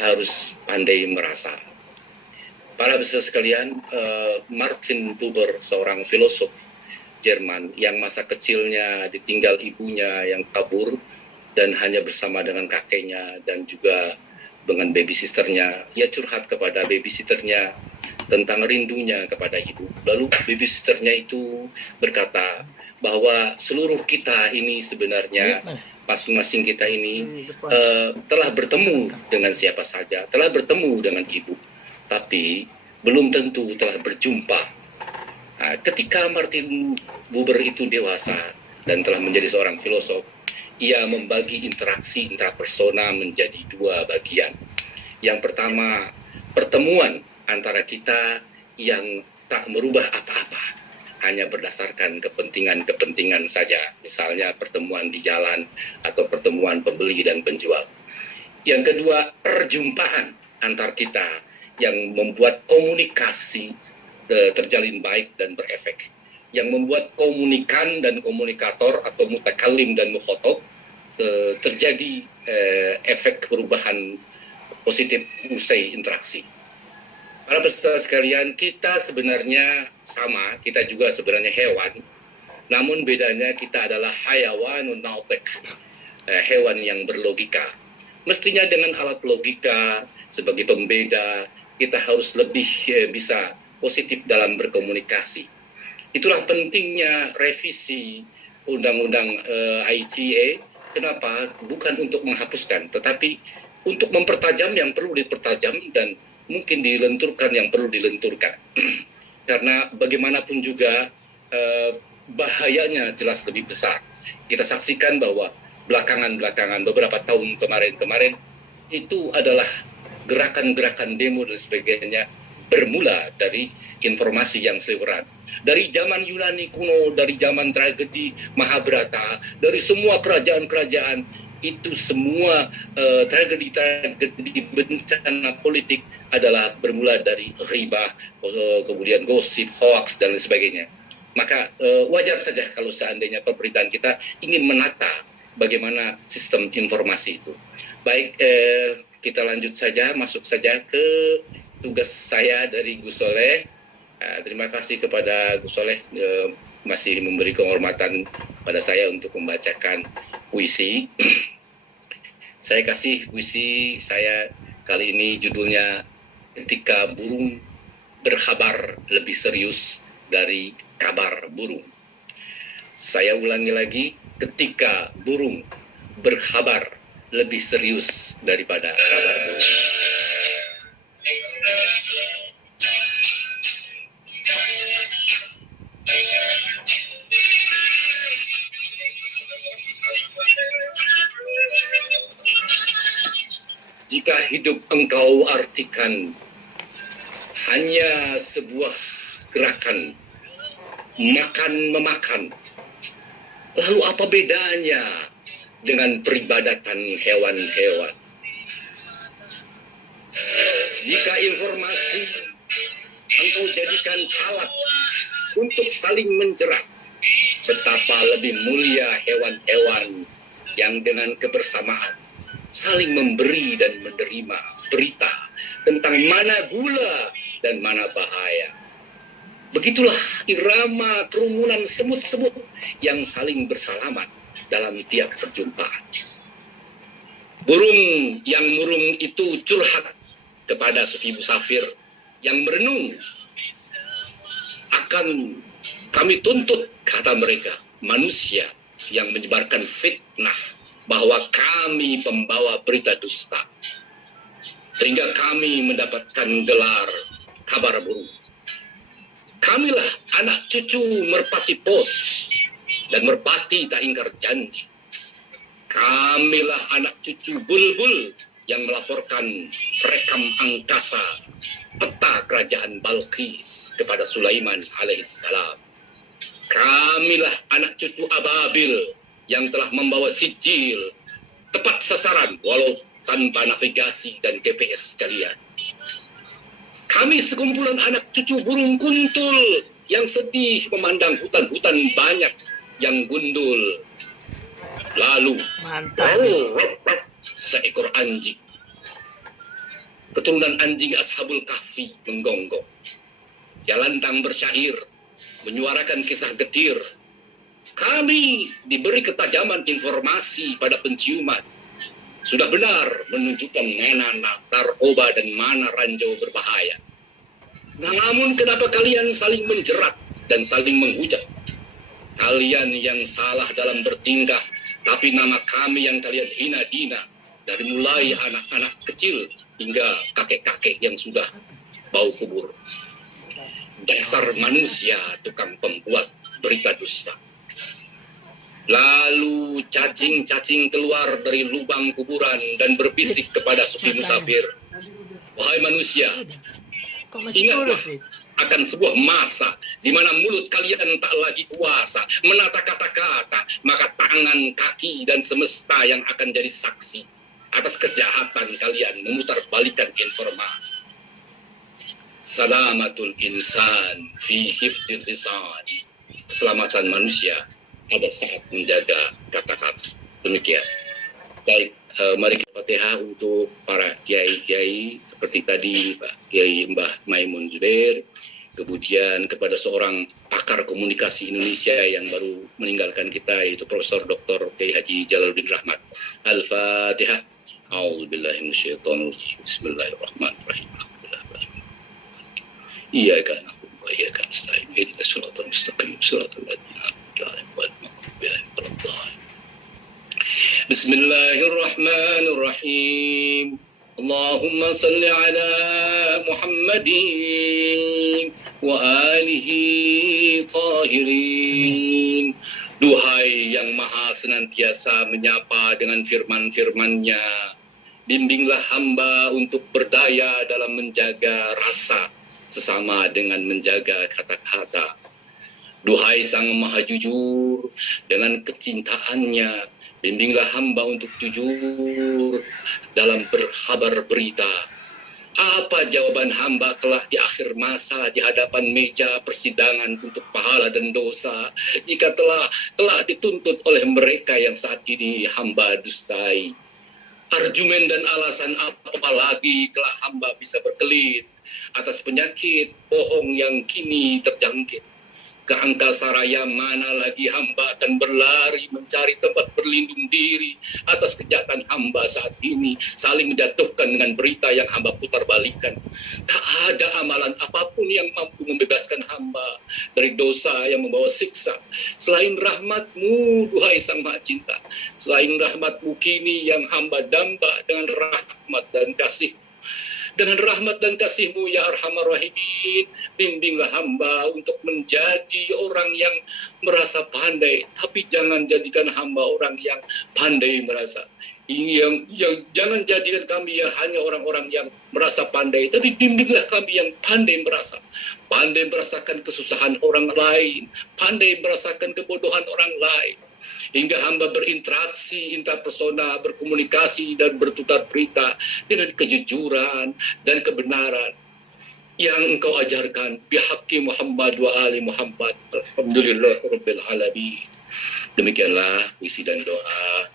harus pandai merasa. Para peserta sekalian, Martin Buber, seorang filosof Jerman yang masa kecilnya ditinggal ibunya yang kabur dan hanya bersama dengan kakeknya dan juga dengan babysitternya, ia curhat kepada babysitternya tentang rindunya kepada ibu. Lalu babysitternya itu berkata bahwa seluruh kita ini sebenarnya masing-masing kita ini telah bertemu dengan siapa saja, telah bertemu dengan ibu, tapi belum tentu telah berjumpa. Nah, ketika Martin Buber itu dewasa dan telah menjadi seorang filosof, ia membagi interaksi intrapersona menjadi dua bagian. Yang pertama, pertemuan antara kita yang tak merubah apa-apa, hanya berdasarkan kepentingan-kepentingan saja, misalnya pertemuan di jalan atau pertemuan pembeli dan penjual. Yang kedua, perjumpaan antar kita yang membuat komunikasi terjalin baik dan berefek, yang membuat komunikan dan komunikator atau mutakalim dan mukhotob terjadi efek perubahan positif usai interaksi. Para peserta sekalian, kita sebenarnya sama, kita juga sebenarnya hewan, namun bedanya kita adalah hayawanun nautek, hewan yang berlogika. Mestinya dengan alat logika sebagai pembeda, kita harus lebih bisa positif dalam berkomunikasi. Itulah pentingnya revisi Undang-Undang ITE. Kenapa? Bukan untuk menghapuskan, tetapi untuk mempertajam yang perlu dipertajam dan mungkin dilenturkan yang perlu dilenturkan. Karena bagaimanapun juga bahayanya jelas lebih besar. Kita saksikan bahwa belakangan beberapa tahun kemarin itu adalah gerakan-gerakan demo dan sebagainya bermula dari informasi yang seliweran. Dari zaman Yunani kuno, dari zaman tragedi Mahabharata, dari semua kerajaan-kerajaan, itu semua tragedi bencana politik adalah bermula dari riba, kemudian gosip, hoax, dan lain sebagainya. Maka wajar saja kalau seandainya pemerintahan kita ingin menata bagaimana sistem informasi itu. Baik, kita lanjut saja, masuk saja ke tugas saya dari Gus Soleh. Terima kasih kepada Gus Soleh masih memberi kehormatan pada saya untuk membacakan puisi. Saya kasih puisi saya kali ini judulnya Ketika Burung Berkabar Lebih Serius dari Kabar Burung. Saya ulangi lagi, ketika burung berkabar lebih serius daripada kabar burung. Jika hidup engkau artikan hanya sebuah gerakan makan-memakan, lalu apa bedanya dengan peribadatan hewan-hewan? Jika informasi engkau jadikan alat untuk saling menjerat, betapa lebih mulia hewan-hewan yang dengan kebersamaan saling memberi dan menerima berita tentang mana gula dan mana bahaya. Begitulah irama kerumunan semut-semut yang saling bersalamat dalam tiap perjumpaan. Burung yang murung itu curhat kepada Sufi Musafir yang merenung. Akan kami tuntut, kata mereka, manusia yang menyebarkan fitnah bahwa kami pembawa berita dusta, sehingga kami mendapatkan gelar kabar burung. Kamilah anak cucu merpati pos dan merpati tak ingkar janji. Kamilah anak cucu bulbul yang melaporkan rekam angkasa peta kerajaan Balqis kepada Sulaiman alaihissalam. Kamilah anak cucu ababil yang telah membawa sijil tepat sasaran walau tanpa navigasi dan GPS sekalian. Kami sekumpulan anak cucu burung kuntul yang sedih memandang hutan-hutan banyak yang gundul. Lalu seekor anjing keturunan anjing Ashabul Kahfi menggonggong. Jalantang bersyair, menyuarakan kisah getir. Kami diberi ketajaman informasi pada penciuman. Sudah benar menunjukkan mana narkoba dan mana ranjau berbahaya. Namun kenapa kalian saling menjerat dan saling menghujat? Kalian yang salah dalam bertingkah, tapi nama kami yang kalian hina-dina. Dari mulai anak-anak kecil hingga kakek-kakek yang sudah bau kubur. Dasar manusia tukang pembuat berita dusta. Lalu cacing-cacing keluar dari lubang kuburan dan berbisik kepada Sufi Musafir. Wahai manusia, ingatlah akan sebuah masa di mana mulut kalian tak lagi kuasa menata kata-kata, maka tangan, kaki, dan semesta yang akan jadi saksi atas kejahatan kalian memutarbalikkan informasi. Salamatul insan fi hifdil lisan. Keselamatan manusia ada saat menjaga kata-kata. Demikian. Baik, mari kita Fatihah untuk para kiai-kiai seperti tadi Pak Kiai Mbah Maimun Zubair, kemudian kepada seorang pakar komunikasi Indonesia yang baru meninggalkan kita yaitu Profesor Dr. Kiai Haji Jalaluddin Rahmat. Al-Fatihah. A'udzubillahi minasyaitonir rajim. Bismillahirrahmanirrahim. Iyyaka na'budu wa iyyaka nasta'in. Ihdinas siratal mustaqim. Siratal ladzina an'amta 'alaihim ghairil maghdubi 'alaihim waladdallin. Bismillahirrahmanirrahim. Allahumma salli ala Muhammadin wa alihi tahirin. Duhai yang maha senantiasa menyapa dengan firman-firman-Nya, bimbinglah hamba untuk berdaya dalam menjaga rasa sesama dengan menjaga kata-kata. Duhai Sang Maha Jujur, dengan kecintaannya, bimbinglah hamba untuk jujur dalam berkabar berita. Apa jawaban hamba kelak di akhir masa di hadapan meja persidangan untuk pahala dan dosa jika telah dituntut oleh mereka yang saat ini hamba dustai? Argumen dan alasan apa lagi kelak hamba bisa berkelit atas penyakit bohong yang kini terjangkit? Ke angkasa raya mana lagi hamba akan berlari mencari tempat berlindung diri atas kejahatan hamba saat ini saling menjatuhkan dengan berita yang hamba putar balikan. Tak ada amalan apapun yang mampu membebaskan hamba dari dosa yang membawa siksa selain rahmat-Mu, duhai Sang Maha Cinta. Selain rahmat-Mu kini yang hamba damba dengan rahmat dan kasih. Dengan rahmat dan kasih-Mu ya Arhamar Rahimin, bimbinglah hamba untuk menjadi orang yang merasa pandai, tapi jangan jadikan hamba orang yang pandai merasa. Yang jangan jadikan kami yang hanya orang-orang yang merasa pandai, tapi bimbinglah kami yang pandai merasa. Pandai merasakan kesusahan orang lain, pandai merasakan kebodohan orang lain. Hingga hamba berinteraksi interpersonal, berkomunikasi dan bertukar berita dengan kejujuran dan kebenaran yang Engkau ajarkan. Bihaqqi Muhammad wa ali Muhammad. Alhamdulillah rabbil alamin. Demikianlah isi dan doa